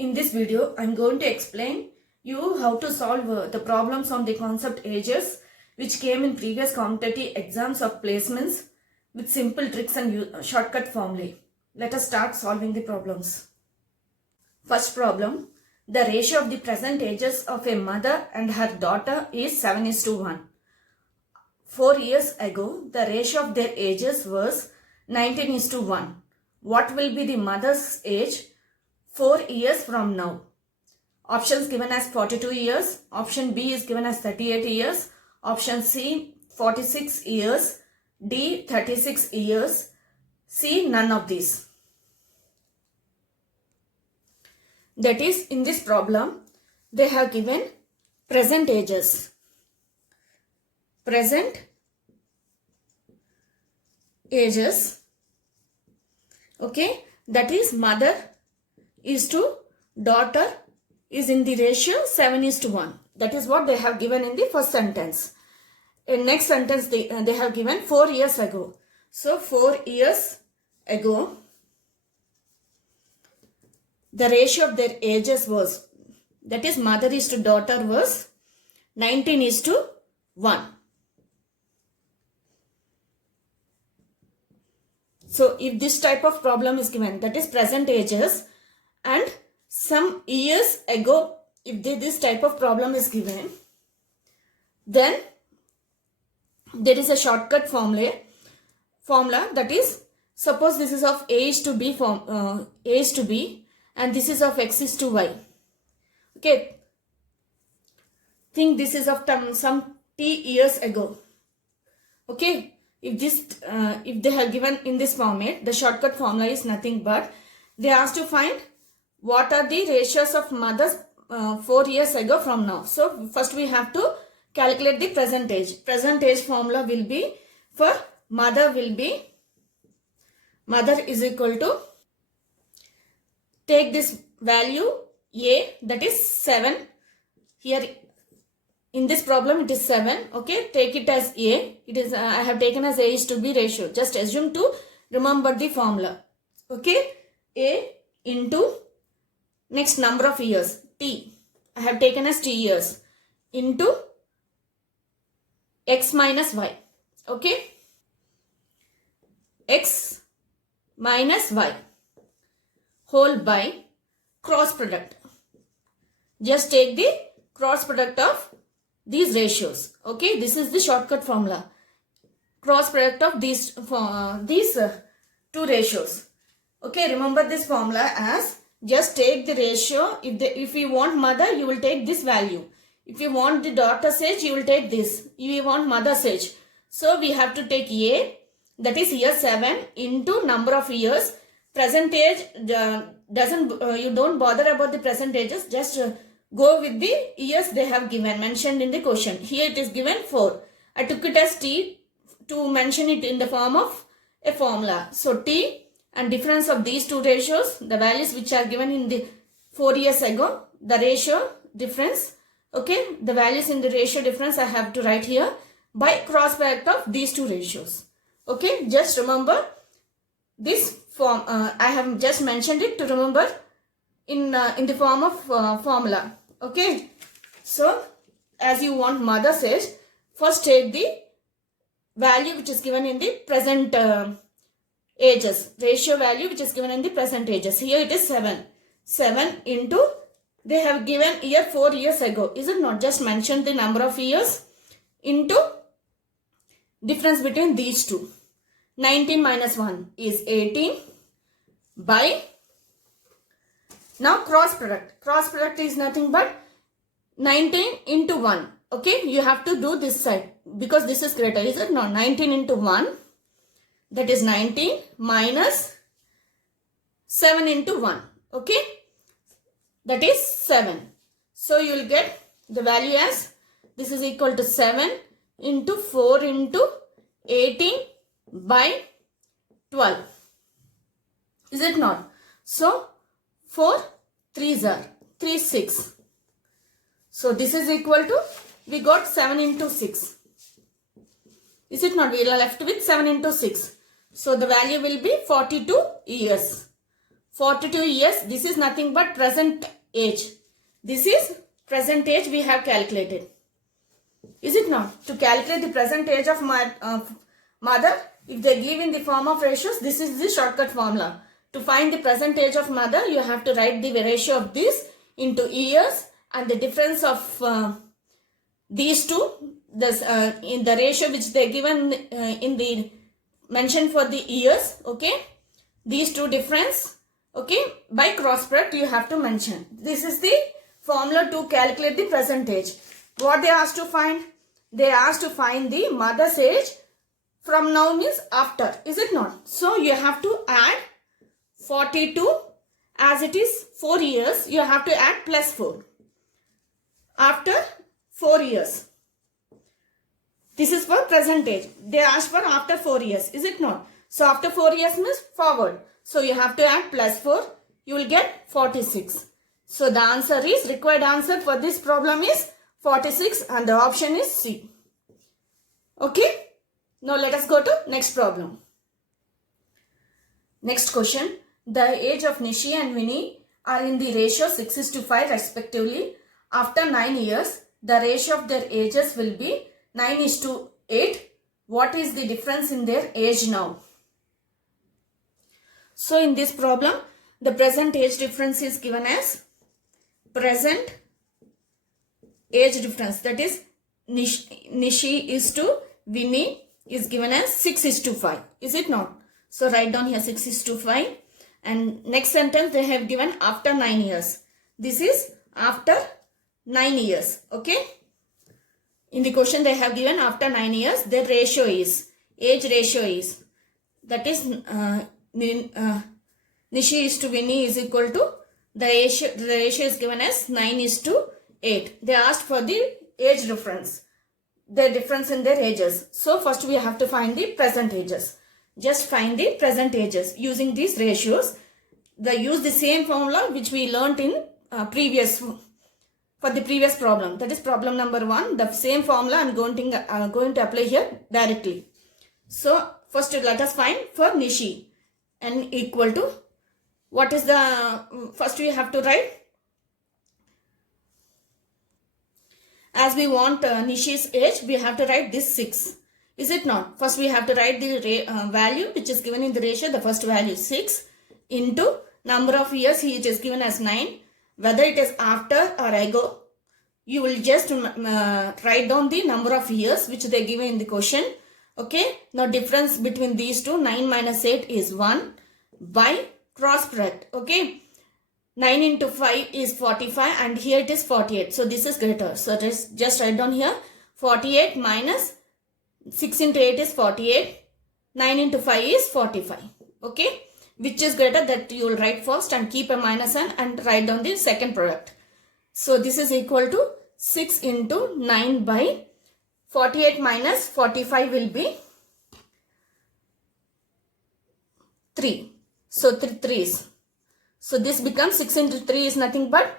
In this video, I am going to explain you how to solve the problems on the concept ages which came in previous competitive exams of placements with simple tricks and shortcut formulae. Let us start solving the problems. First problem, the ratio of the present ages of a mother and her daughter is 7:1. 4 years ago, the ratio of their ages was 19:1. What will be the mother's age 4 years from now? Options given as 42 years, option B is given as 38 years, option C 46 years, D 36 years, C none of these. That is, in this problem, they have given present ages. Present ages, okay, that is mother is to daughter is in the ratio 7:1. That is what they have given in the first sentence. In next sentence, they have given 4 years ago. So 4 years ago, the ratio of their ages was, that is mother is to daughter was 19:1. So if this type of problem is given, that is present ages, and some years ago, if this type of problem is given, then there is a shortcut formula that is, suppose this is of A is to B A is to B and this is of X is to Y. Okay, think this is of some T years ago. Okay, if they have given in this format, the shortcut formula is nothing but they asked to find what are the ratios of mothers 4 years ago from now. So first we have to calculate the present age. Present age formula will be, for mother will be, mother is equal to, take this value A, that is 7. Here in this problem it is 7. Okay, take it as A. It is I have taken as A is to B ratio. Just assume to remember the formula. Okay, A into next number of years, T. I have taken as T years into X minus Y. Okay, X minus Y whole by cross product. Just take the cross product of these ratios. Okay, this is the shortcut formula. Cross product of these two ratios. Okay, remember this formula as, just take the ratio. If you want mother, you will take this value. If you want the daughter's age, you will take this. If you want mother's age, so we have to take A, that is year 7, into number of years. Present age you don't bother about the present ages. Just go with the years they have given, mentioned in the question. Here it is given 4. I took it as T to mention it in the form of a formula. So T and difference of these two ratios, the values which are given in the 4 years ago, the ratio difference. Okay, the values in the ratio difference I have to write here by cross product of these two ratios. Okay, just remember this form. I have just mentioned it to remember in the form of formula. Okay, so as you want mother's age, first take the value which is given in the present ages, ratio value which is given in the present ages. Here it is 7. 7 into, they have given year 4 years ago. Is it not? Just mention the number of years into difference between these two. 19 minus 1 is 18 by, now cross product. Cross product is nothing but 19 into 1. Okay, you have to do this side because this is greater. Is it not? 19 into 1. That is 19 minus 7 into 1. Okay, that is 7. So you will get the value as, this is equal to 7 into 4 into 18 by 12. Is it not? So 4 3s are 3 6. So this is equal to, we got 7 into 6. Is it not? We are left with 7 into 6. So the value will be 42 years. 42 years. This is nothing but present age. This is present age we have calculated. Is it not? To calculate the present age of my mother, if they give in the form of ratios, this is the shortcut formula. To find the present age of mother, you have to write the ratio of this into years and the difference of these two. This in the ratio which they given in the mentioned for the years. Okay, these two difference. Okay, by cross product you have to mention. This is the formula to calculate the present age. What they asked to find? They asked to find the mother's age from now means after. Is it not? So you have to add 42 as it is 4 years. You have to add plus 4. After 4 years. This is for present age. They asked for after 4 years. Is it not? So after 4 years means forward. So you have to add plus 4. You will get 46. So the answer is, required answer for this problem is 46 and the option is C. Okay. Now let us go to next problem. Next question. The age of Nishi and Winnie are in the ratio 6:5 respectively. After 9 years, the ratio of their ages will be 9:8. What is the difference in their age now? So in this problem, the present age difference is given as present age difference. That is Nishi is to Winnie is given as 6:5. Is it not? So write down here 6:5. And next sentence they have given after 9 years. This is after 9 years. Okay. In the question they have given after 9 years, their ratio is, age ratio is, that is Nishi is to Winnie is equal to, the ratio is given as 9:8. They asked for the age difference, the difference in their ages. So first we have to find the present ages. Just find the present ages using these ratios. They use the same formula which we learnt in for the previous problem. That is problem number 1. The same formula I am going to apply here directly. So first let us find for Nishi. N equal to, what is the, first we have to write, as we want Nishi's age, we have to write this 6. Is it not? First we have to write the value which is given in the ratio. The first value is 6 into number of years, it is given as 9. Whether it is after or ago, you will just write down the number of years which they given in the question. Okay. Now difference between these two, 9 minus 8 is 1 by cross product. Okay. 9 into 5 is 45 and here it is 48. So this is greater. So just write down here 48 minus 6 into 8 is 48. 9 into 5 is 45. Okay. Which is greater, that you will write first and keep a minus sign and write down the second product. So this is equal to 6 into 9 by 48 minus 45 will be 3. So 3 3s. So this becomes 6 into 3 is nothing but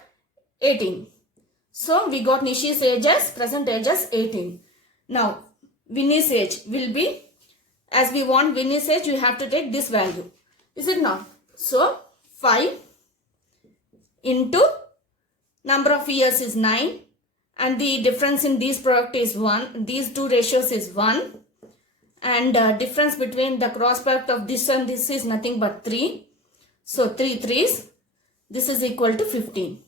18. So we got Nishi's age as, present age as 18. Now Winnie's age will be, as we want Winnie's age, you have to take this value. Is it not? So 5 into number of years is 9 and the difference in these product is 1. These two ratios is 1 and difference between the cross product of this and this is nothing but 3. So 3 3s. This is equal to 15.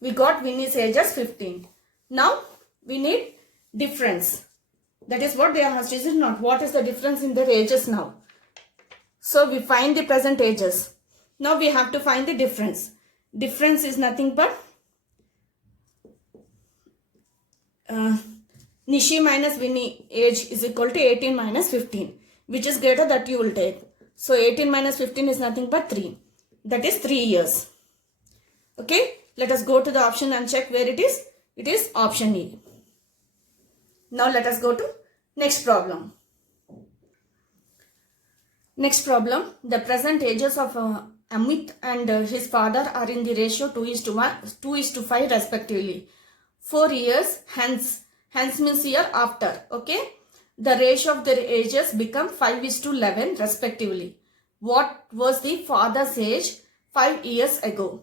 We got Winnie's age as 15. Now we need difference. That is what they asked. Is it not? What is the difference in their ages now? So we find the present ages. Now we have to find the difference. Difference is nothing but Nishi minus Winnie age is equal to 18 minus 15. Which is greater, that you will take. So 18 minus 15 is nothing but 3. That is 3 years. Okay. Let us go to the option and check where it is. It is option E. Now let us go to next problem. Next problem, the present ages of Amit and his father are in the ratio 2:5 respectively. 4 years hence means year after. Okay, the ratio of their ages become 5:11 respectively. what was the father's age 5 years ago?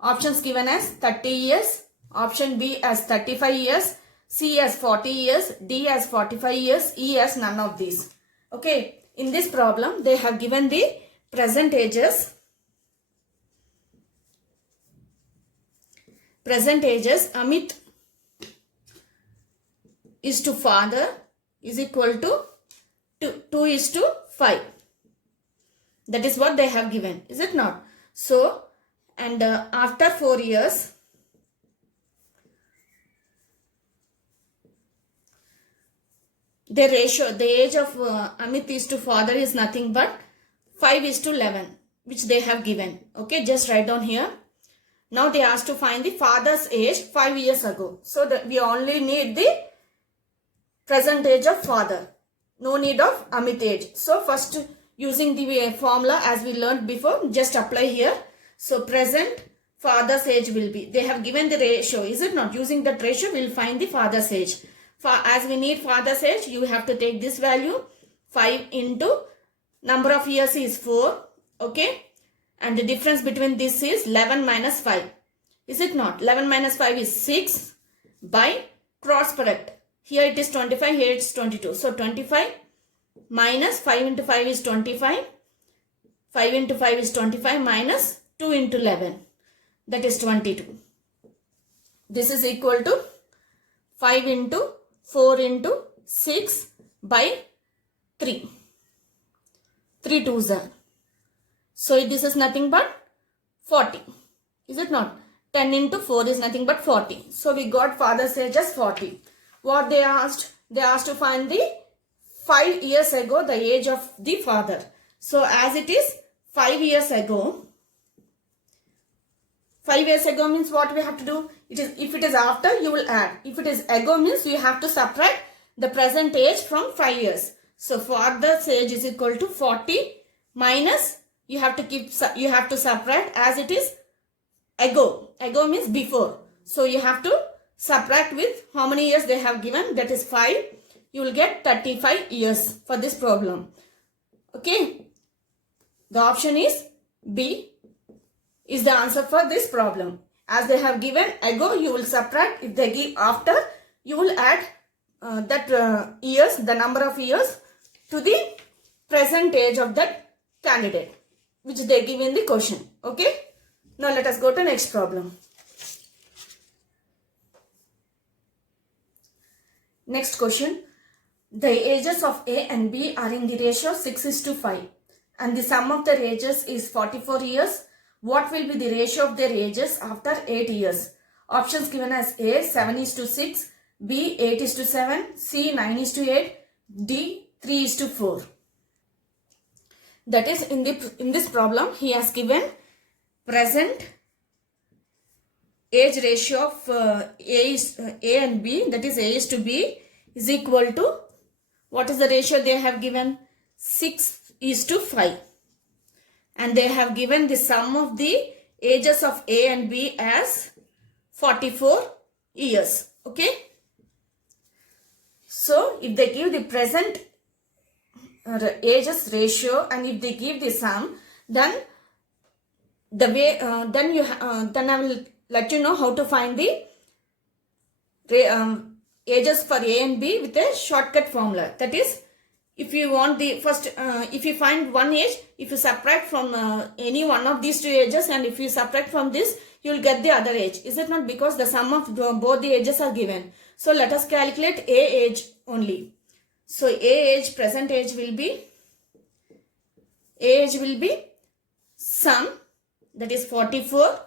Options given as 30 years, option B as 35 years, C as 40 years, D as 45 years, E as none of these. Okay, in this problem they have given the present ages. Present ages, Amit is to father is equal to 2 is to 5. That is what they have given, is it not? So, and after 4 years, the ratio, the age of Amit is to father is nothing but 5 is to 11, which they have given. Okay, just write down here. Now they asked to find the father's age 5 years ago. So that we only need the present age of father. No need of Amit age. So first, using the formula as we learned before, just apply here. So present father's age will be, they have given the ratio, is it not? Using that ratio, we will find the father's age. As we need father's age, you have to take this value, 5 into number of years is 4. Okay. And the difference between this is 11 minus 5. Is it not? 11 minus 5 is 6 by cross product. Here it is 25, here it is 22. So 25 minus 5 into 5 is 25. 5 into 5 is 25 minus 2 into 11. That is 22. This is equal to 5 into 4 into 6 by 3. 3 2s are. So this is nothing but 40. Is it not? 10 into 4 is nothing but 40. So we got father's age as 40. What they asked? They asked to find the 5 years ago the age of the father. So as it is 5 years ago, 5 years ago means what we have to do? It is, if it is after, you will add. If it is ago means you have to subtract the present age from 5 years. So father's age is equal to 40 minus, you have to subtract as it is ago. Ago means before. So you have to subtract with how many years they have given, that is 5. You will get 35 years for this problem. Okay. The option is B is the answer for this problem. As they have given ago, you will subtract. If they give after, you will add years, the number of years to the present age of that candidate, which they give in the question. Okay. Now let us go to next problem. Next question. The ages of A and B are in the ratio 6:5 and the sum of their ages is 44 years. What will be the ratio of their ages after 8 years? Options given as A 7:6, B 8:7, C 9:8, D 3:4. That is in this problem he has given present age ratio of A and B, that is A is to B is equal to, what is the ratio they have given? 6:5. And they have given the sum of the ages of A and B as 44 years. Okay. So if they give the present ages ratio and if they give the sum, then the way then I will let you know how to find the ages for A and B with a shortcut formula. That is, if you want the first, if you find one age, if you subtract from any one of these two ages and if you subtract from this, you will get the other age. Is it not? Because the sum of both the ages are given. So let us calculate A age only. So A age, present age will be, A age will be sum, that is 44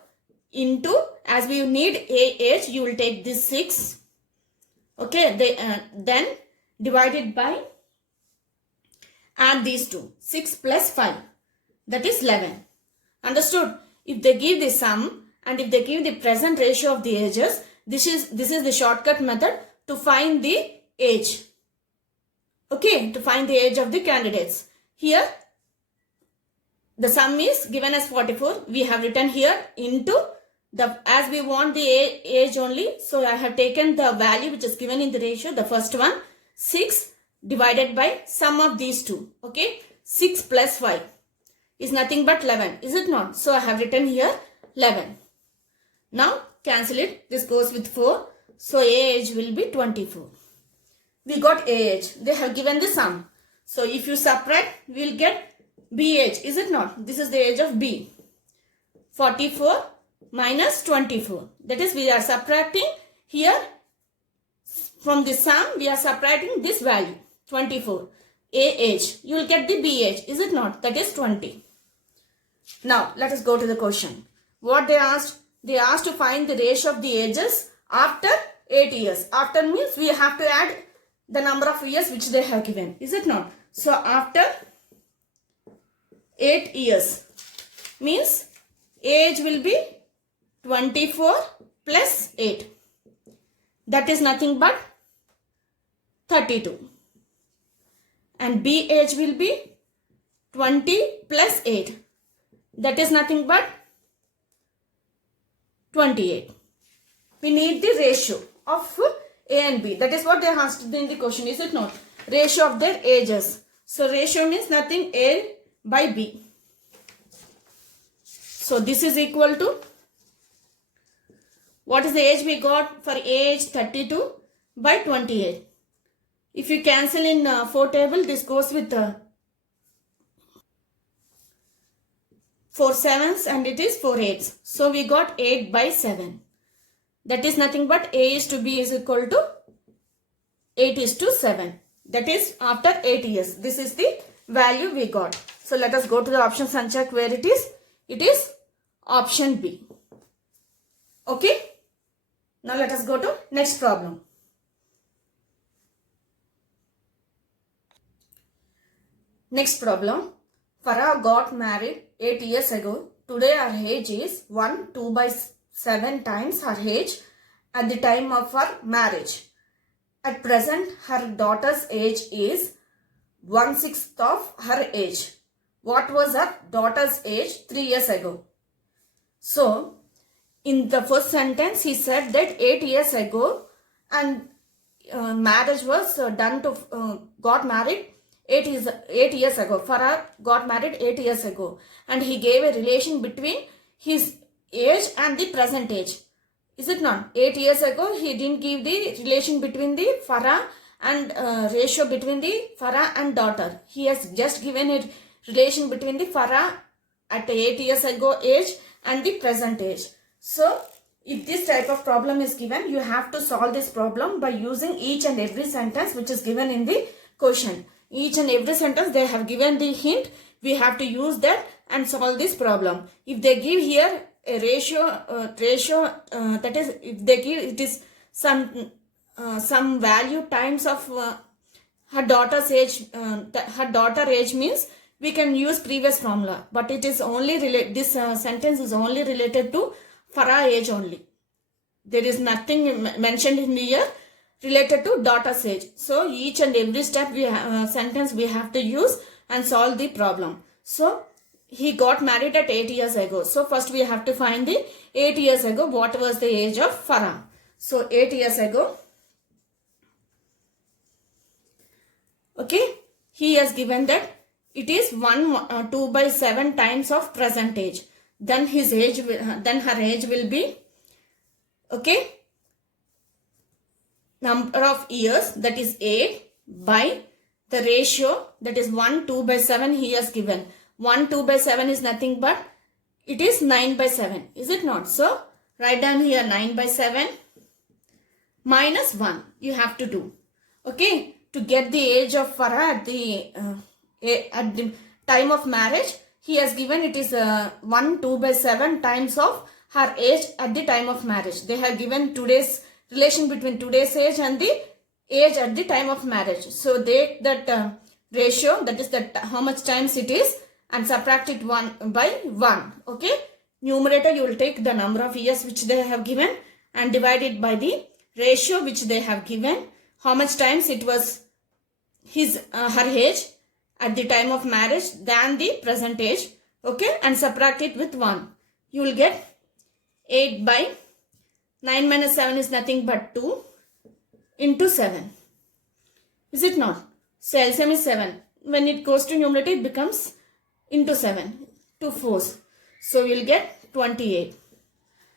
into, as we need A age, you will take this 6. Okay, then divided by, add these two, 6 plus 5, that is 11. Understood? If they give the sum and if they give the present ratio of the ages, this is the shortcut method to find the age. Okay, to find the age of the candidates. Here, the sum is given as 44. We have written here into the, as we want the age only. So I have taken the value which is given in the ratio, the first one, 6 divided by sum of these two. Okay, 6 plus 5. is nothing but 11. Is it not? So I have written here 11. Now cancel it. This goes with 4. So A age will be 24. We got A age. They have given the sum. So if you subtract, we will get B age. Is it not? This is the age of B. 44 minus 24. That is, we are subtracting here from the sum. We are subtracting this value 24. A age. You will get the B age. Is it not? That is 20. Now let us go to the question. What they asked? They asked to find the ratio of the ages after 8 years. After means we have to add the number of years which they have given. Is it not? So after 8 years means age will be 24 plus 8. That is nothing but 32. And B age will be 20 plus 8. That is nothing but 28. We need the ratio of A and B. That is what they asked in the question, is it not? Ratio of their ages. So ratio means nothing, A by B. So this is equal to, what is the age we got for age? 32 by 28. If you cancel in 4 table, this goes with 4 sevens and it is 4 eights. So we got 8 by 7. That is nothing but A is to B is equal to 8 is to 7. That is after 8 years. This is the value we got. So let us go to the options and check where it is. It is option B. Okay. Now let us go to next problem. Next problem. Farah got married 8 years ago. Today her age is 2 by 7 times her age at the time of her marriage. At present, her daughter's age is 1/6 of her age. What was her daughter's age 3 years ago? So, in the first sentence, he said that 8 years ago and marriage was done to, got married 8 years ago. Farah got married 8 years ago. And he gave a relation between his age and the present age. Is it not? 8 years ago, he didn't give the relation between the Farah and ratio between the Farah and daughter. He has just given a relation between the Farah at 8 years ago age and the present age. So, if this type of problem is given, you have to solve this problem by using each and every sentence which is given in the question. Each and every sentence they have given the hint. We have to use that and solve this problem. If they give here a ratio, that is, if they give it is some value times of her daughter's age, her daughter age means we can use previous formula, but it is only this sentence is only related to Farah age only. There is nothing mentioned in here related to daughter's age. So each and every step sentence we have to use and solve the problem. So he got married at 8 years ago. So first we have to find the 8 years ago. What was the age of Farah? So 8 years ago. Okay. He has given that it is 2 by 7 times of present age. Then his age, then her age will be, okay, number of years, that is 8 by the ratio, that is 2 by 7 he has given. 2 by 7 is nothing but it is 9 by 7. Is it not? So write down here 9 by 7 minus 1 you have to do. Okay. To get the age of Farah at the time of marriage, he has given it is 2 by 7 times of her age at the time of marriage. They have given today's relation between today's age and the age at the time of marriage. So they that ratio, that is that how much times it is, and subtract it 1 by 1. Okay. Numerator you will take the number of years which they have given and divide it by the ratio which they have given. How much times it was her age at the time of marriage than the present age. Okay. And subtract it with 1. You will get 8 by 9 minus 7 is nothing but 2 into 7. Is it not? So LCM is 7. When it goes to numerator, it becomes into 7. 2 4s. So we'll get 28.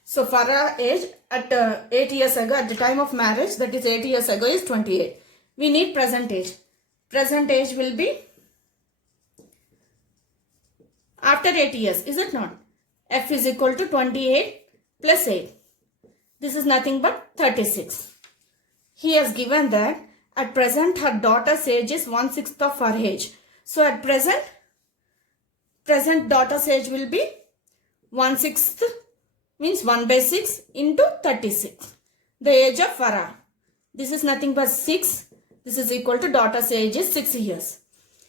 So Farah age at 8 years ago, at the time of marriage, that is 8 years ago, is 28. We need present age. Present age will be after 8 years, is it not? F is equal to 28 plus 8. This is nothing but 36. He has given that at present her daughter's age is 1/6 of her age. So at present daughter's age will be 1/6, means 1/6 into 36. The age of Farah. This is nothing but 6. This is equal to daughter's age is 6 years.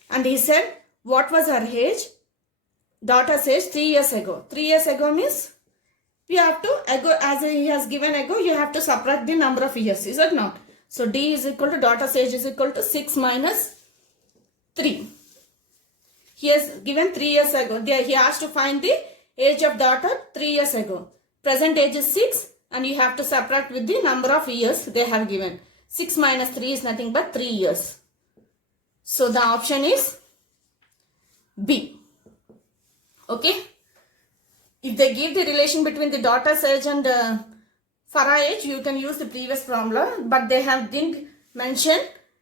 And he said, what was her age? Daughter's age 3 years ago. 3 years ago means we have to, as he has given ago, you have to subtract the number of years, is it not? So D is equal to daughter's age is equal to 6 minus 3. He has given 3 years ago. There he has to find the age of daughter 3 years ago. Present age is 6 and you have to subtract with the number of years they have given. 6 minus 3 is nothing but 3 years. So the option is B. Okay. If they give the relation between the daughter's age and Farah age, you can use the previous formula, but they have didn't mention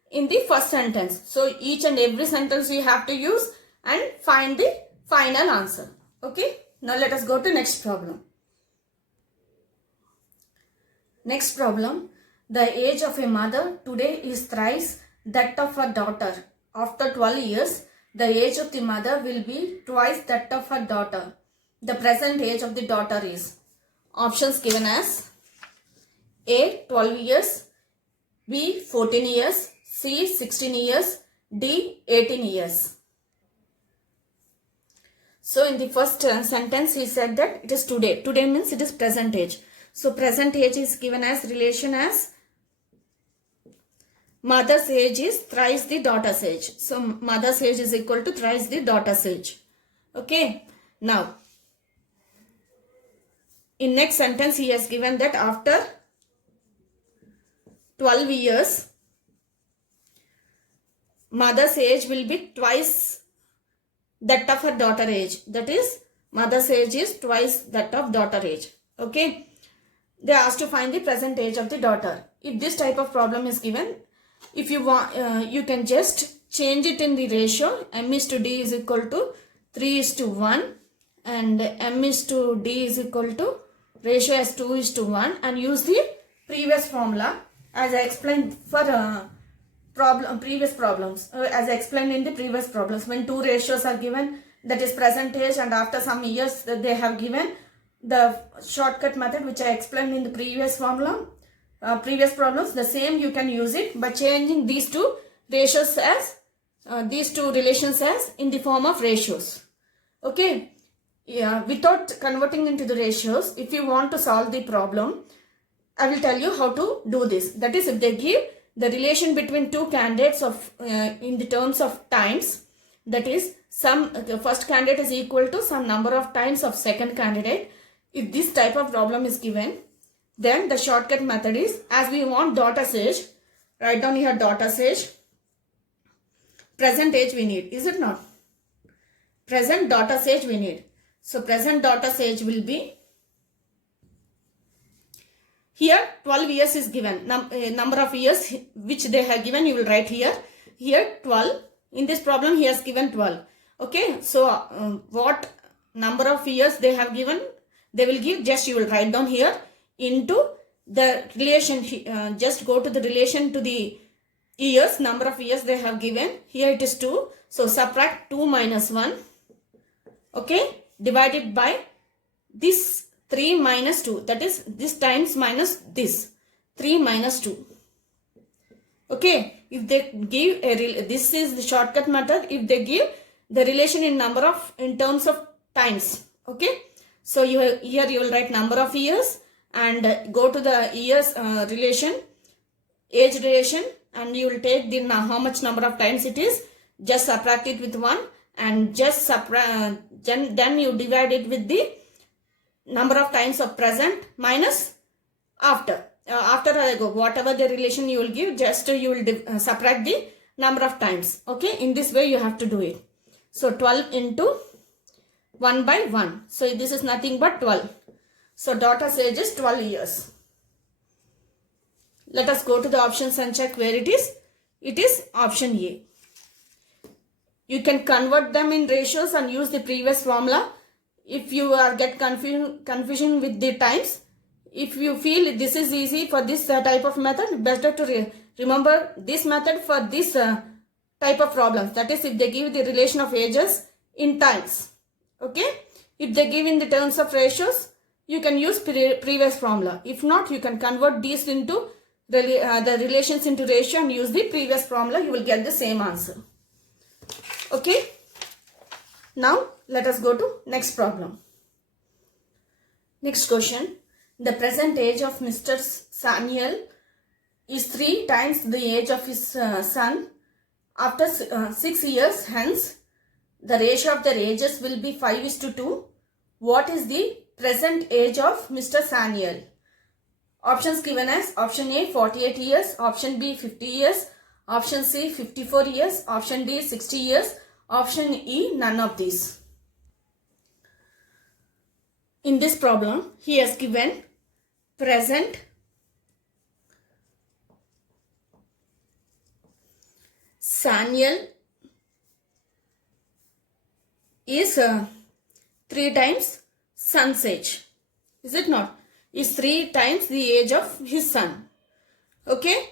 in the first sentence. So each and every sentence you have to use and find the final answer. Okay. Now let us go to next problem. Next problem. The age of a mother today is thrice that of her daughter. After 12 years, the age of the mother will be twice that of her daughter. The present age of the daughter is. Options given as A. 12 years, B. 14 years, C. 16 years, D. 18 years. So in the first sentence he said that it is today. Today means it is present age. So present age is given as relation as mother's age is thrice the daughter's age. So mother's age is equal to thrice the daughter's age. Okay. Now in next sentence he has given that after 12 years mother's age will be twice that of her daughter age. That is mother's age is twice that of daughter age. Okay. They asked to find the present age of the daughter. If this type of problem is given, if you want, you can just change it in the ratio. M is to D is equal to 3 is to 1 and M is to D is equal to ratio as 2 is to 1 and use the previous formula as I explained for previous problems. As I explained in the previous problems, when two ratios are given, that is present age, and after some years they have given the shortcut method which I explained in the previous formula, previous problems, the same you can use it by changing these two ratios as these two relations as in the form of ratios. Okay. Yeah, without converting into the ratios, if you want to solve the problem, I will tell you how to do this. That is, if they give the relation between two candidates of in the terms of times, that is the first candidate is equal to some number of times of second candidate. If this type of problem is given, then the shortcut method is, as we want daughter's age, write down here daughter's age, present age we need, is it not? Present daughter's age we need. So present daughter's age will be, here 12 years is given, number of years which they have given you will write here. Here 12, in this problem he has given 12. Okay, so what number of years they have given, they will give, just you will write down here into the relation, just go to the relation to the years, number of years they have given. Here it is 2, so subtract 2 minus 1, okay, divided by this 3 minus 2, that is this times minus this 3 minus 2. Okay, if they give this is the shortcut method, if they give the relation in terms of times. Okay, so here you will write number of years and go to the years relation, age relation, and you will take the how much number of times it is, just subtract it with 1 and just subtract, then you divide it with the number of times of present minus after. After whatever the relation you will give, just you will subtract the number of times. Okay, in this way you have to do it. So 12 into 1 by 1. So this is nothing but 12. So daughter's age is 12 years. Let us go to the options and check where it is. It is option A. You can convert them in ratios and use the previous formula. If you are get confusion with the times, if you feel this is easy for this type of method, better to remember this method for this type of problems. That is, if they give the relation of ages in times. Okay. If they give in the terms of ratios, you can use previous formula. If not, you can convert these into the relations into ratio and use the previous formula. You will get the same answer. Okay. Now let us go to next problem. Next question. The present age of Mr. Samuel is 3 times the age of his son. After 6 years hence, the ratio of their ages will be 5:2. What is the present age of Mr. Samuel? Options given as option A 48 years, option B 50 years, option C 54 years, option D 60 years, option E none of these. In this problem, he has given present Samuel is 3 times son's age. Is it not? Is 3 times the age of his son. Okay.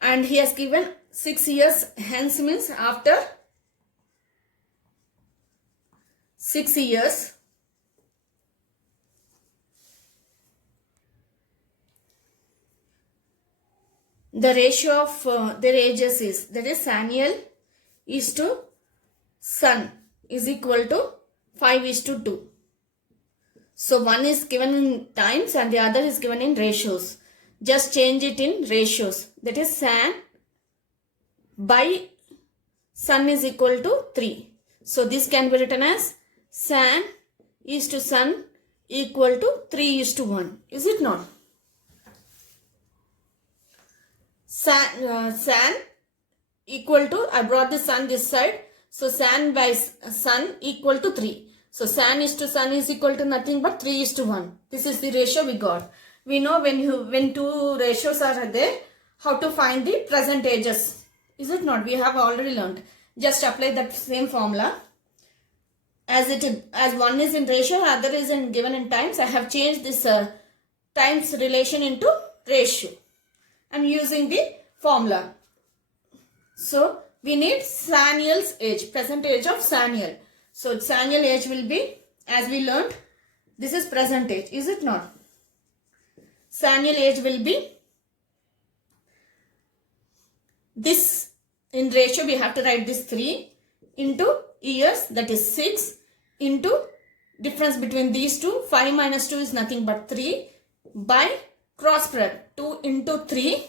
And he has given 6 years hence means after 6 years the ratio of their ages is, that is Samuel is to son is equal to 5:2. So one is given in times and the other is given in ratios. Just change it in ratios. That is San by son is equal to 3. So this can be written as San is to son equal to 3:1. Is it not? San equal to, I brought the sun this side. So San by son equal to 3. So San is to son is equal to nothing but 3:1. This is the ratio we got. We know when two ratios are there, how to find the present ages. Is it not? We have already learned. Just apply that same formula. As one is in ratio, other is in given in times. I have changed this times relation into ratio. I am using the formula. So we need Samuel's age, present age of Samuel. So Samuel age will be, as we learned, this is present age, is it not? Samuel age will be this, in ratio we have to write this 3 into years, that is 6, into difference between these two, 5 minus 2 is nothing but 3, by cross product, 2 into 3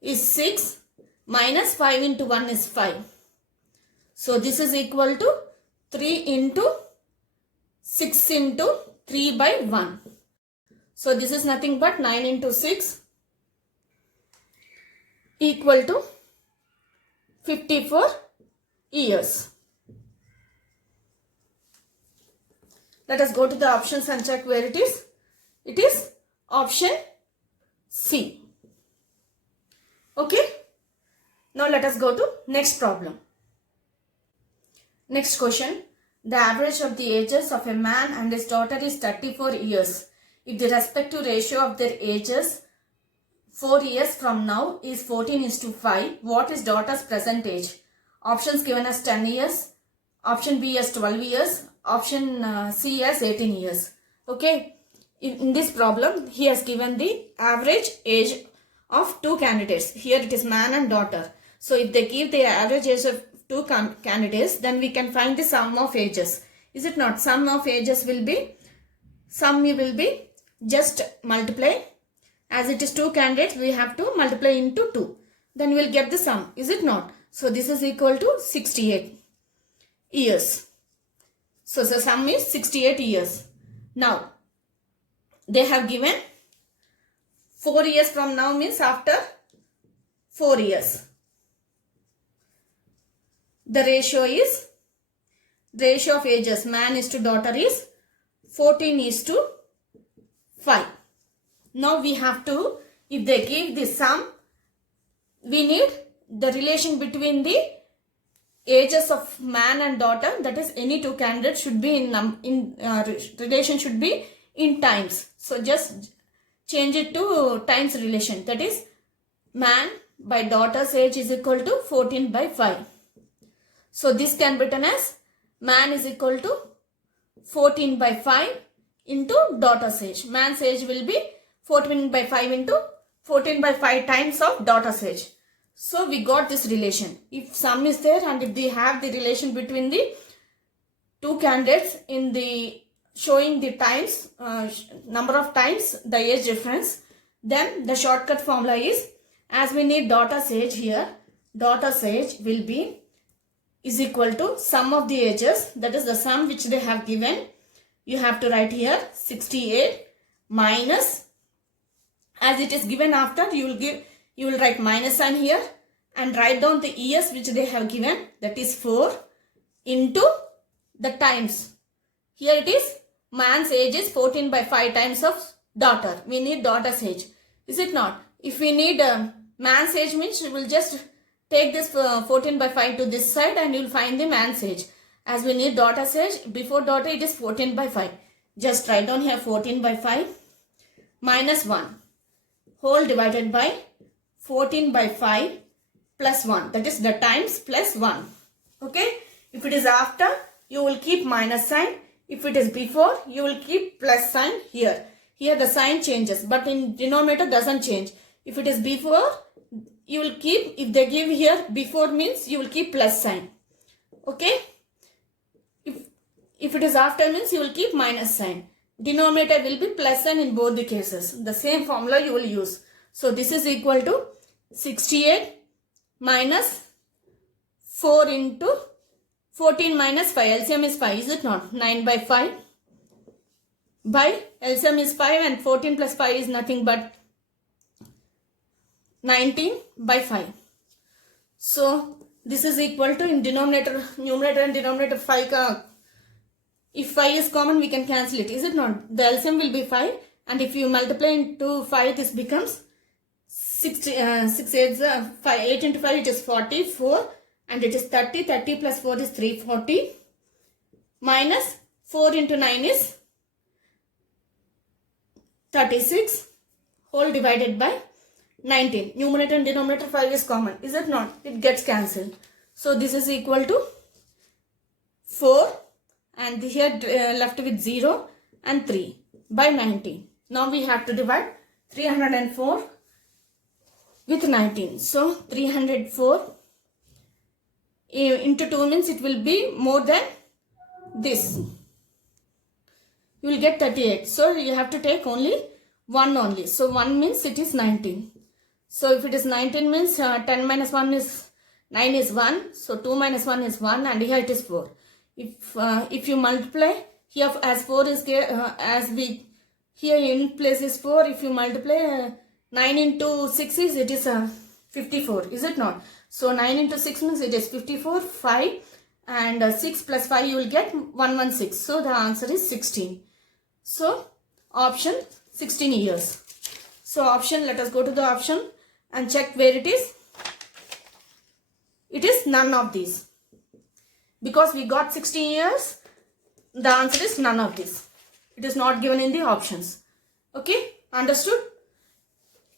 is 6, minus 5 into 1 is 5. So this is equal to 3 into 6 into 3 by 1. So this is nothing but 9 into 6 equal to 54 years. Let us go to the options and check where it is. It is option C. Okay. Now let us go to next problem. Next question. The average of the ages of a man and his daughter is 34 years. If the respective ratio of their ages 4 years from now is 14:5, what is daughter's present age? Options given as 10 years, option B as 12 years, option C as 18 years. Okay. In this problem, he has given the average age of two candidates. Here it is man and daughter. So if they give the average age of two candidates, then we can find the sum of ages. Is it not? Sum of ages will be just multiply. As it is two candidates, we have to multiply into 2. Then we will get the sum. Is it not? So this is equal to 68 years. So the sum is 68 years. Now, they have given 4 years from now means after 4 years. The ratio is ratio of ages man is to daughter is 14:5. Now we have to, if they give the sum, we need the relation between the ages of man and daughter, that is any two candidates should be relation should be in times. So just change it to times relation, that is man by daughter's age is equal to 14/5. So this can be written as man is equal to 14/5 into daughter's age. Man's age will be 14/5 into 14/5 times of daughter's age. So we got this relation. If sum is there and if they have the relation between the two candidates in the showing the times, number of times the age difference, then the shortcut formula is, as we need daughter's age here, daughter's age will be is equal to sum of the ages, that is the sum which they have given. You have to write here 68 minus, as it is given after, you will write minus sign here and write down the years which they have given, that is 4 into the times. Here it is man's age is 14/5 times of daughter. We need daughter's age, is it not? If we need man's age means we will just take this 14/5 to this side and you will find the man's age. As we need daughter's age, before daughter it is 14/5. Just write down here 14/5 minus 1 whole divided by 14/5 plus 1. That is the times plus 1. Okay. If it is after, you will keep minus sign. If it is before, you will keep plus sign here. Here the sign changes, but in denominator doesn't change. If it is before, you will keep, if they give here before means you will keep plus sign. Okay. If it is after means you will keep minus sign. Denominator will be plus sign in both the cases. The same formula you will use. So this is equal to 68 minus 4 into 14 minus 5. LCM is 5, is it not? 9/5 by LCM is 5 and 14 plus 5 is nothing but 19/5. So this is equal to, in denominator, numerator and denominator 5. If 5 is common, we can cancel it, is it not? The LCM will be 5 and if you multiply into 5, this becomes 6 8 5, 8 into 5 it is 44 and it is 30. 30 plus 4 is 340 minus 4 into 9 is 36 whole divided by 19. Numerator and denominator 5 is common, is it not? It gets cancelled. So this is equal to 4 and here left with 0 and 3 by 19. Now we have to divide 304 with 19. So 304 into 2 means it will be more than this. You will get 38. So you have to take only 1 only. So 1 means it is 19. So if it is 19 means 10 minus 1 is 9 is 1. So 2 minus 1 is 1 and here it is 4. If you multiply here, as 4 is as we here in place is 4. If you multiply 9 into 6 is, it is 54, is it not? So 9 into 6 means it is 54, 5 and 6 plus 5 you will get 116. So the answer is 16. So option 16 years. So option, let us go to the option and check where it is. It is none of these. Because we got 16 years, the answer is none of this. It is not given in the options. Okay, understood?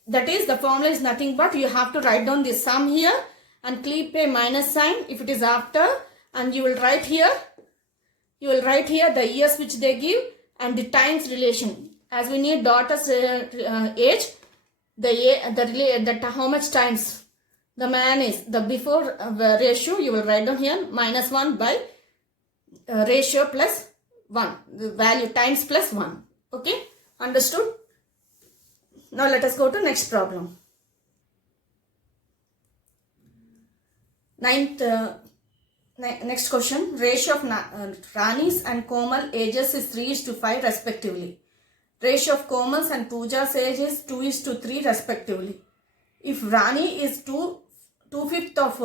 That is, the formula is nothing but you have to write down the sum here and keep a minus sign if it is after, and you will write here. You will write here the years which they give and the times relation. As we need daughter's age, how much times the man is, the before ratio you will write down here minus 1 by ratio plus 1, the value times plus 1. Okay, understood? Now let us go to next problem. Next question. Ratio of Rani's and Komal ages is 3:5 respectively. Ratio of Komal's and Pooja's age is 2:3 respectively. If Rani is 2/5 of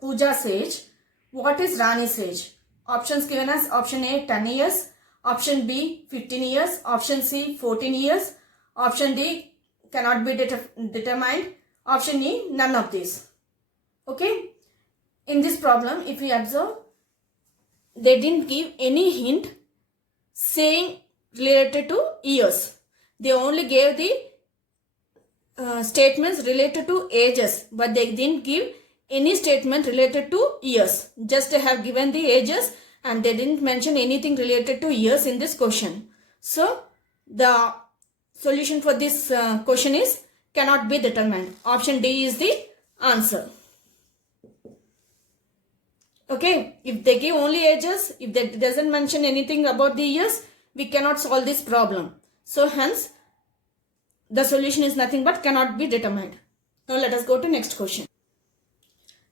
Pooja's age, what is Rani's age? Options given as option A 10 years, option B 15 years, option C 14 years, option D cannot be determined, option E none of these. Okay. In this problem, if we observe, they didn't give any hint saying related to years. They only gave the statements related to ages, but they didn't give any statement related to years. Just they have given the ages and they didn't mention anything related to years in this question. So the solution for this question is cannot be determined. Option D is the answer. Okay, if they give only ages, if they doesn't mention anything about the years, we cannot solve this problem. So hence, the solution is nothing but cannot be determined. Now let us go to next question.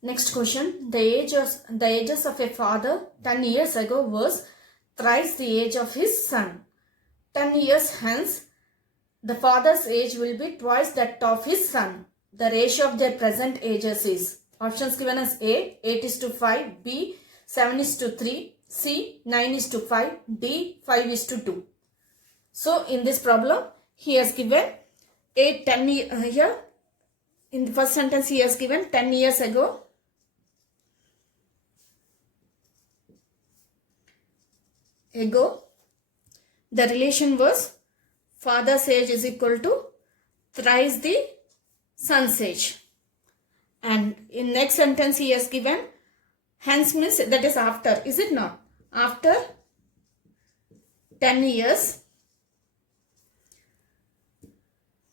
Next question, the ages of a father 10 years ago was thrice the age of his son. 10 years hence, the father's age will be twice that of his son. The ratio of their present ages is, options given as A 8:5, B 7:3, C 9:5, D 5:2. So in this problem, he has given here in the first sentence he has given 10 years ago. The relation was father's age is equal to thrice the son's age. And in next sentence he has given hence means that is after, is it not? After 10 years,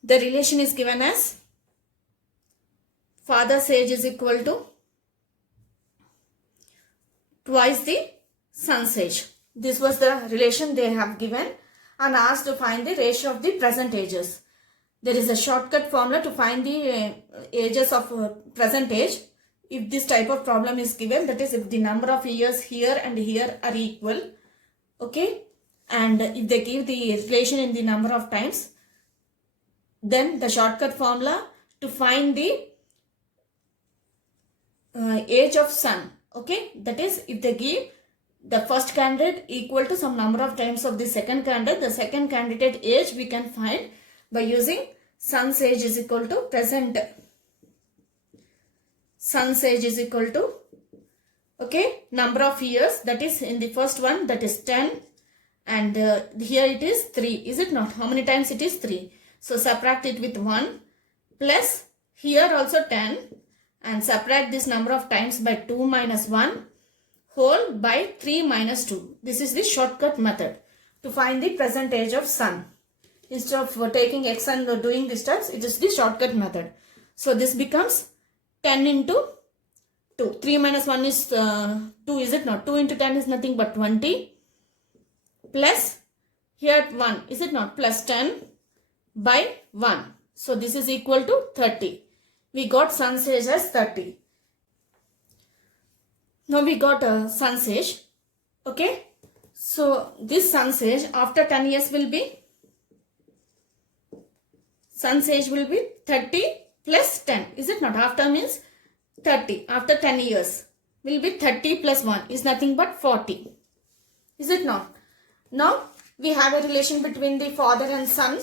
the relation is given as father's age is equal to twice the son's age. This was the relation they have given and asked to find the ratio of the present ages. There is a shortcut formula to find the ages of present age. If this type of problem is given, that is if the number of years here and here are equal, okay, and if they give the relation in the number of times, then the shortcut formula to find the age of son, okay, that is if they give the first candidate equal to some number of times of the second candidate, the second candidate age we can find by using son's age is equal to present son's age is equal to, okay, number of years, that is in the first one that is 10 and here it is 3, is it not? How many times it is 3? So subtract it with 1 plus here also 10 and subtract this number of times by 2 minus 1 whole by 3 minus 2. This is the shortcut method to find the present age of son. Instead of taking x and doing these steps, it is the shortcut method. So this becomes 10 into 2. 3 minus 1 is 2, is it not? 2 into 10 is nothing but 20 plus here 1, is it not? Plus 10 by 1. So this is equal to 30. We got son's age as 30. Now we got a son's age. Okay. So this son's age after 10 years will be, son's age will be 30 plus 10. Is it not? After means 30. After 10 years will be 30 plus 1 is nothing but 40. Is it not? Now we have a relation between the father and son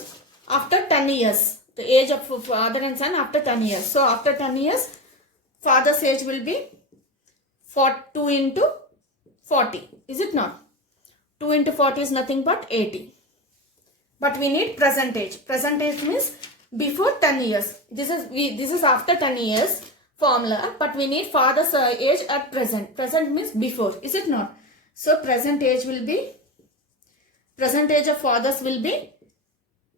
after 10 years. The age of father and son after 10 years. So after 10 years, father's age will be 2 into 40. Is it not? 2 into 40 is nothing but 80. But we need present age. Present age means before 10 years. This is after 10 years formula. But we need father's age at present. Present means before. Is it not? So present age will be, present age of fathers will be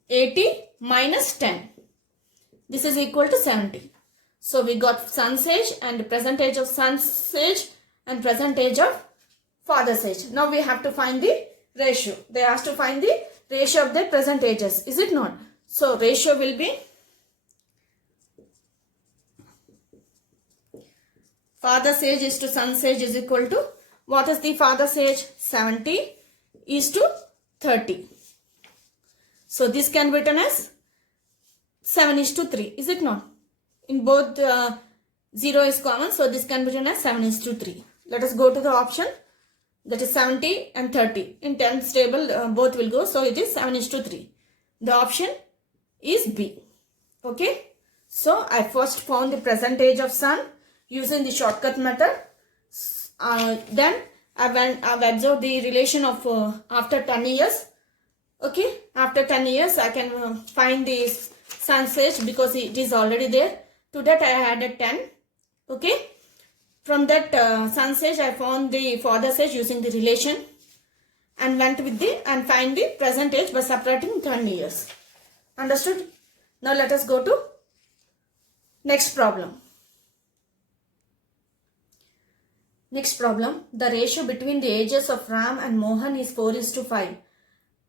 80 minus 10. This is equal to 70. So we got son's age and present age of son's age and present age of father's age. Now we have to find the ratio. They asked to find the ratio of their present ages. Is it not? So ratio will be father's age is to son's age is equal to, what is the father's age? 70 is to 30. So this can be written as 7:3. Is it not? In both 0 is common. So this can be written as 7:3. Let us go to the option that is 70 and 30. In 10th table, both will go. So it is 7:3. The option is B. Okay. So I first found the present age of son using the shortcut method. Then I've observed the relation of after 10 years. Okay. After 10 years, I can find the son's age because it is already there. To that I added 10. Okay. From that son's age, I found the father's age using the relation and went with and find the present age by subtracting 10 years. Understood? Now let us go to next problem. Next problem, the ratio between the ages of Ram and Mohan is 4:5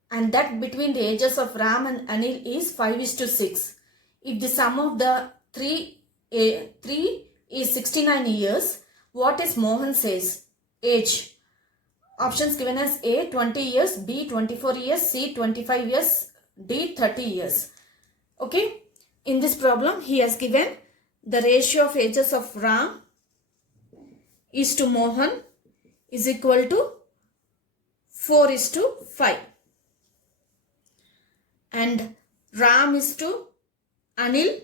and that between the ages of Ram and Anil is 5:6. If the sum of the three is 69 years, what is Mohan's age? Options given as A 20 years, B 24 years, C 25 years, D 30 years. Okay, in this problem he has given the ratio of ages of Ram is to Mohan is equal to 4:5 and Ram is to Anil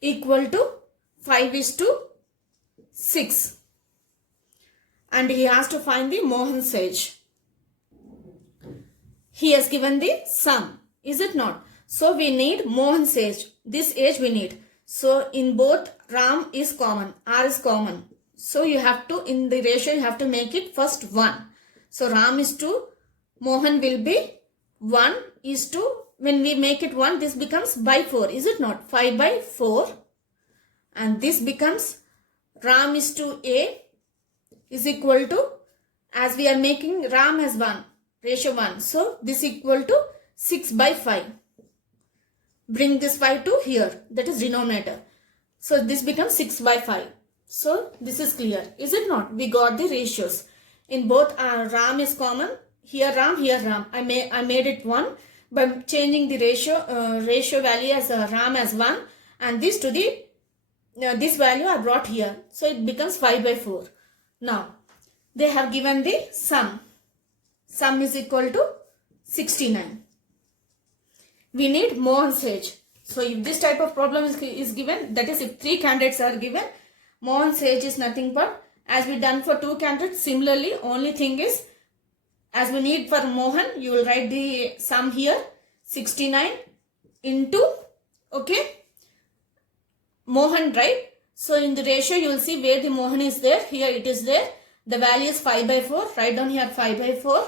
equal to 5:6 and he has to find the Mohan's age. He has given the sum, is it not? So we need Mohan's age. This age we need. So in both Ram is common, R is common. So you have to, in the ratio you have to make it first 1. So Ram is to Mohan will be 1:, when we make it 1, this becomes by 4, is it not? 5/4 and this becomes Ram is to A is equal to, as we are making Ram as 1, ratio 1. So this equal to 6/5. Bring this 5 to here, that is denominator. So this becomes 6/5. So this is clear, is it not? We got the ratios. In both Ram is common, here Ram, here Ram. I made it 1 by changing the ratio value as Ram as 1 and this to the this value I brought here. So it becomes 5/4. Now they have given the sum. Sum is equal to 69. We need Mohan's age. So if this type of problem is given, that is if 3 candidates are given, Mohan's age is nothing but, as we done for 2 candidates, similarly only thing is, as we need for Mohan, you will write the sum here, 69 into, okay, Mohan, right? So in the ratio you will see where the Mohan is there. Here it is there. The value is 5/4. Write down here 5/4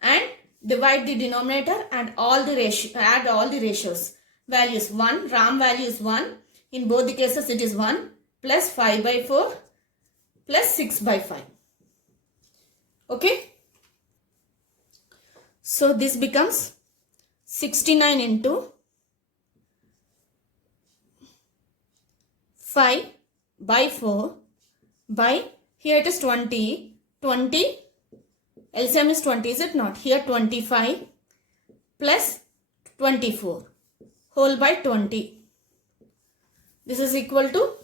and divide the denominator and all the ratio, add all the ratios. Values 1, Ram value is 1. In both the cases it is 1 plus 5/4 plus 6/5. Okay. So this becomes 69 into 5/4 by, here it is 20, LCM is 20, is it not? Here 25 plus 24 whole by 20. This is equal to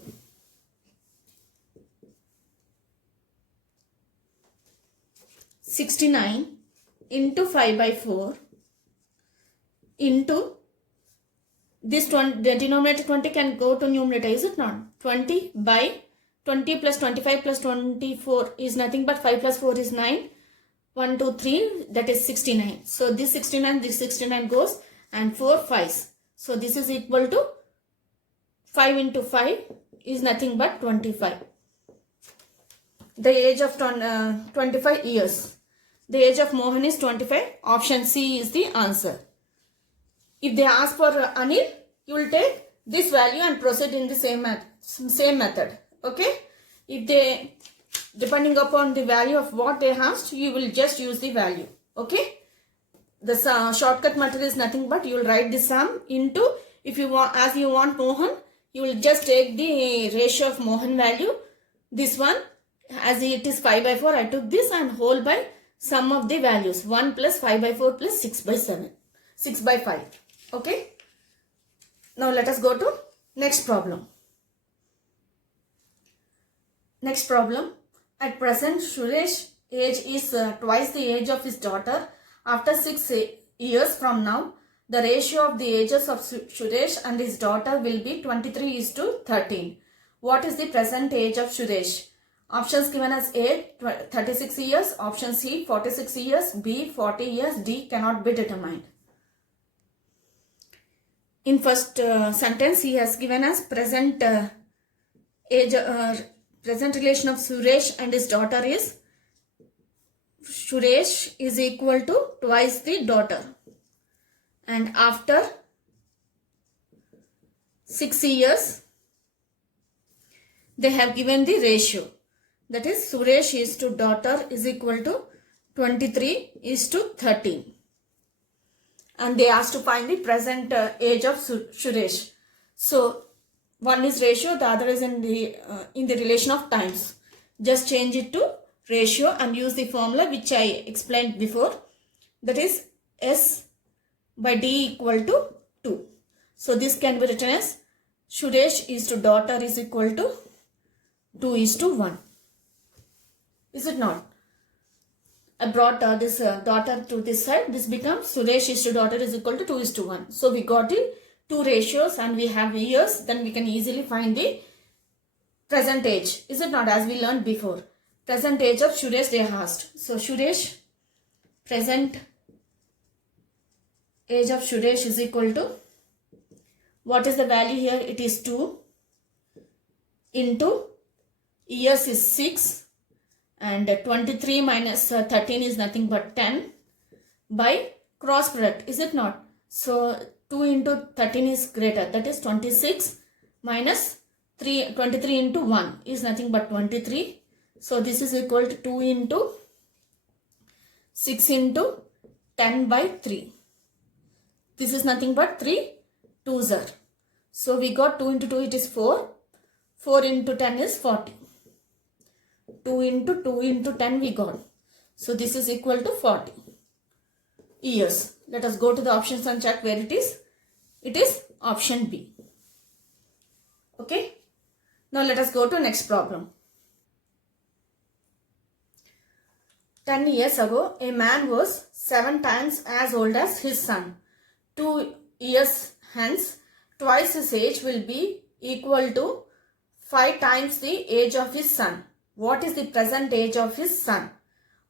69 into 5/4 into this 20, the denominator 20 can go to numerator, is it not? 20 by 20 plus 25 plus 24 is nothing but 5 plus 4 is 9. 1, 2, 3, that is 69. So this 69 goes and 4 5s. So this is equal to 5 into 5 is nothing but 25. The age of 25 years. The age of Mohan is 25. Option C is the answer. If they ask for Anil, you will take this value and proceed in the same method. Okay. If they, depending upon the value of what they asked, you will just use the value. Okay. The shortcut method is nothing but you will write the sum into, if you want, as you want Mohan, you will just take the ratio of Mohan value. This one, as it is 5/4, I took this and whole by sum of the values. 1 plus 5/4 plus 6/5. Okay. Now let us go to next problem. Next problem. At present, Suresh age is twice the age of his daughter. After 6 years from now, the ratio of the ages of Suresh and his daughter will be 23:13. What is the present age of Suresh? Options given as A 36 years, option C 46 years, B 40 years, D cannot be determined. In first sentence, he has given us present age, present relation of Suresh and his daughter is Suresh is equal to twice the daughter. And after 6 years, they have given the ratio. That is Suresh is to daughter is equal to 23:13. And they asked to find the present age of Suresh. So one is ratio, the other is in the relation of times. Just change it to ratio and use the formula which I explained before. That is S by D equal to 2. So this can be written as Suresh is to daughter is equal to 2:1. Is it not? I brought this daughter to this side. This becomes Suresh is to daughter is equal to 2:1. So we got the two ratios and we have years. Then we can easily find the present age. Is it not? As we learned before. Present age of Suresh they asked. So Suresh, present age of Suresh is equal to, what is the value here? It is 2 into years is 6 and 23 minus 13 is nothing but 10 by cross product. Is it not? So 2 into 13 is greater. That is 26 minus 23 into 1 is nothing but 23. So this is equal to 2 into 6 into 10 by 3. This is nothing but 3 2s are. So we got 2 into 2 it is 4. 4 into 10 is 40. 2 into 10 we got. So this is equal to 40 years. Let us go to the options and check where it is. It is option B. Okay. Now let us go to next problem. 10 years ago, a man was 7 times as old as his son. 2 years hence, twice his age will be equal to 5 times the age of his son. What is the present age of his son?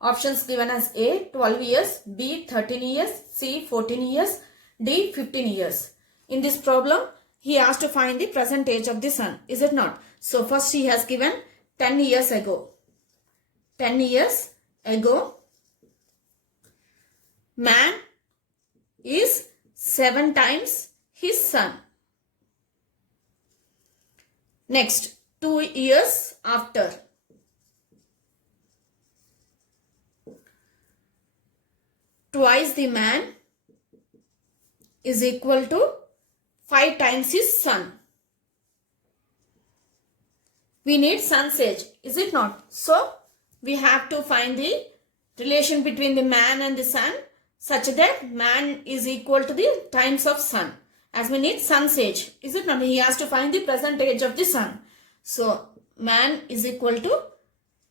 Options given as A 12 years, B 13 years, C 14 years, D 15 years. In this problem, he has to find the present age of the son. Is it not? So first he has given 10 years ago. 10 years ago, man is 7 times his son. Next, 2 years after. Twice the man is equal to 5 times his son. We need son's age, is it not? So, we have to find the relation between the man and the son such that man is equal to the times of son. As we need son's age, is it not? He has to find the present age of the son. So, man is equal to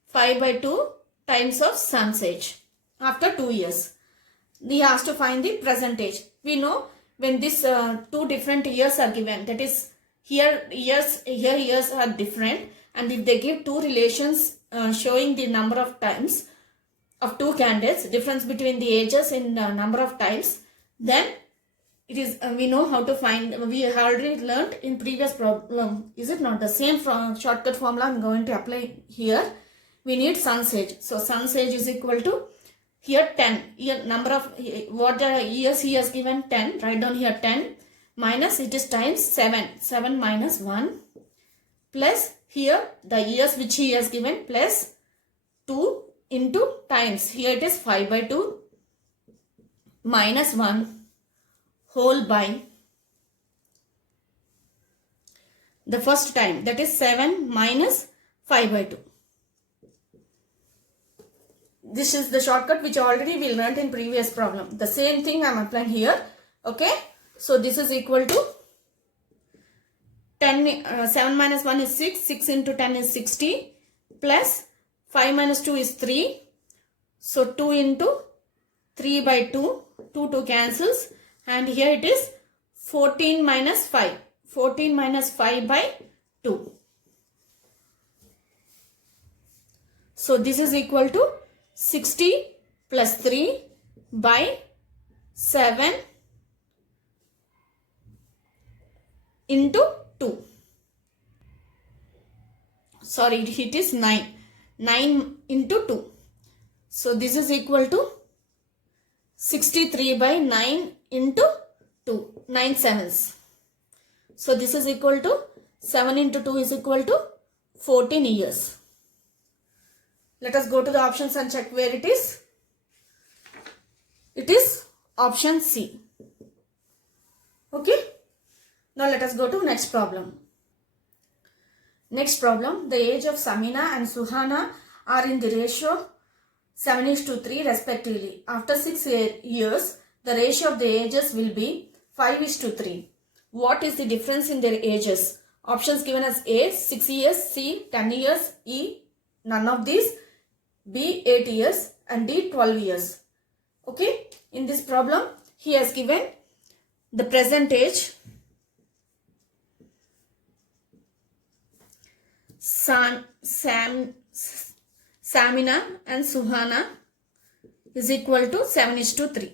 5 by 2 times of son's age after 2 years. He has to find the present age. We know when these two different years are given, that is here years are different, and if they give two relations showing the number of times of two candidates, difference between the ages in number of times, then it is we know how to find. We have already learnt in previous problem. Is it not? The same shortcut formula I am going to apply here. We need son's age. So son's age is equal to here 10. Here number of what the years he has given 10. Write down here 10 minus it is times 7. 7 minus 1 plus here the years which he has given plus 2 into times. Here it is 5 by 2 minus 1 whole by the first time, that is 7 minus 5 by 2. This is the shortcut which already we learned in previous problem. The same thing I am applying here. Okay. So this is equal to 10. 7 minus 1 is 6. 6 into 10 is 60. plus 5 minus 2 is 3. So 2 into 3 by 2, 2 cancels, and here it is 14 minus 5. 14 minus 5 by 2. So this is equal to 60 plus 3 by 7 into 2. Sorry, it is 9. 9 into 2. So this is equal to 63 by 9 into 2. 9 sevens. So this is equal to 7 into 2 is equal to 14 years. Let us go to the options and check where it is. It is option C. Okay. Now let us go to next problem. Next problem. The age of Samina and Suhana are in the ratio 7:3 respectively. After 6 years, the ratio of the ages will be 5:3. What is the difference in their ages? Options given as A, 6 years, C, 10 years, E, none of these, B, 8 years, and D, 12 years. Okay, in this problem, he has given the present age. Samina and Suhana is equal to 7:3.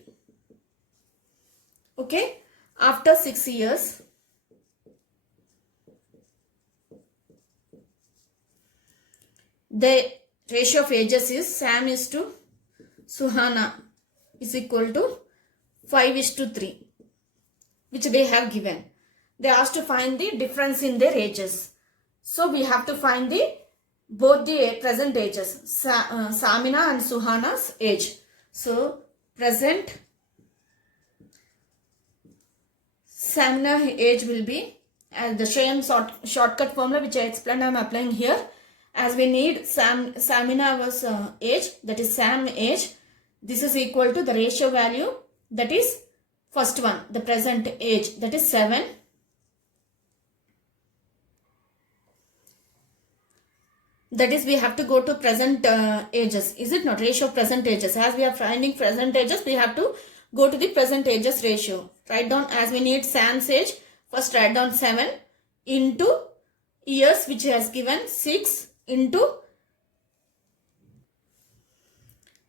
Okay, after 6 years, the ratio of ages is Sam is to Suhana is equal to 5:3, which they have given. They asked to find the difference in their ages. So we have to find both the present ages, Samina and Suhana's age. So present Samina age will be, as the same shortcut formula which I explained I am applying here. As we need Samina's age, that is Sam age, this is equal to the ratio value, that is first one, the present age, that is 7. That is, we have to go to present ages. Is it not? Ratio of present ages. As we are finding present ages, we have to go to the present ages ratio. Write down, as we need Sam's age, first write down 7 into years which he has given 6 into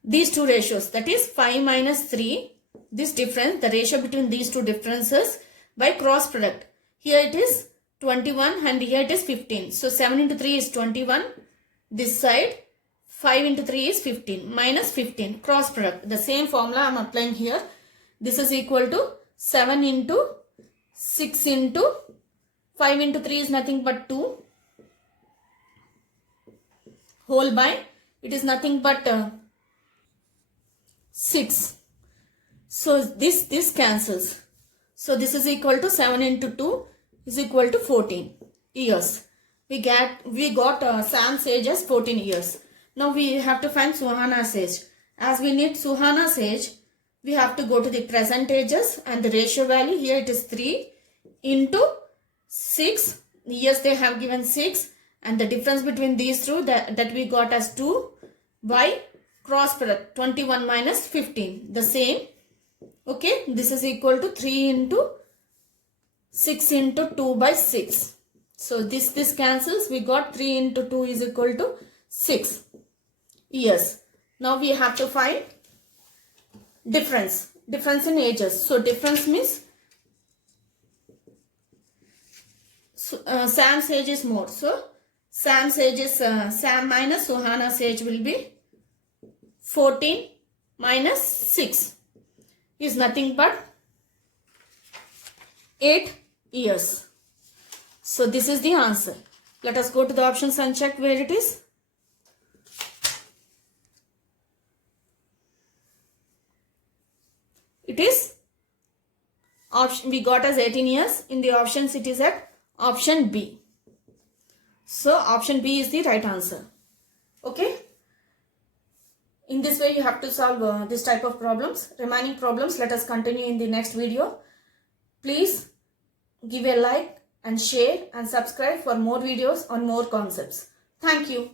these two ratios. That is 5 minus 3. This difference, the ratio between these two differences by cross product. Here it is 21 and here it is 15. So 7 into 3 is 21. This side 5 into 3 is 15 minus 15, cross product. The same formula I am applying here. This is equal to 7 into 6 into 5 into 3 is nothing but 2 whole by, it is nothing but 6. So this cancels. So this is equal to 7 into 2 is equal to 14 years. We got Sam's age as 14 years. Now we have to find Suhana's age. As we need Suhana's age, we have to go to the present ages and the ratio value. Here it is 3 into 6. Years they have given 6, and the difference between these two that we got as 2 by cross product 21 minus 15. The same. Okay, this is equal to 3 into 6 into 2 by 6. So this cancels. We got 3 into 2 is equal to 6 years. Now we have to find difference in ages. So difference means Sam's age is more. So Sam's age is Sam minus Suhana's age will be 14 minus 6 is nothing but 8 years. So this is the answer. Let us go to the options and check where it is. It is option we got as 18 years. In the options it is at option B. So option B is the right answer. Okay. In this way you have to solve this type of problems. Remaining problems let us continue in the next video. Please give a like and share and subscribe for more videos on more concepts. Thank you.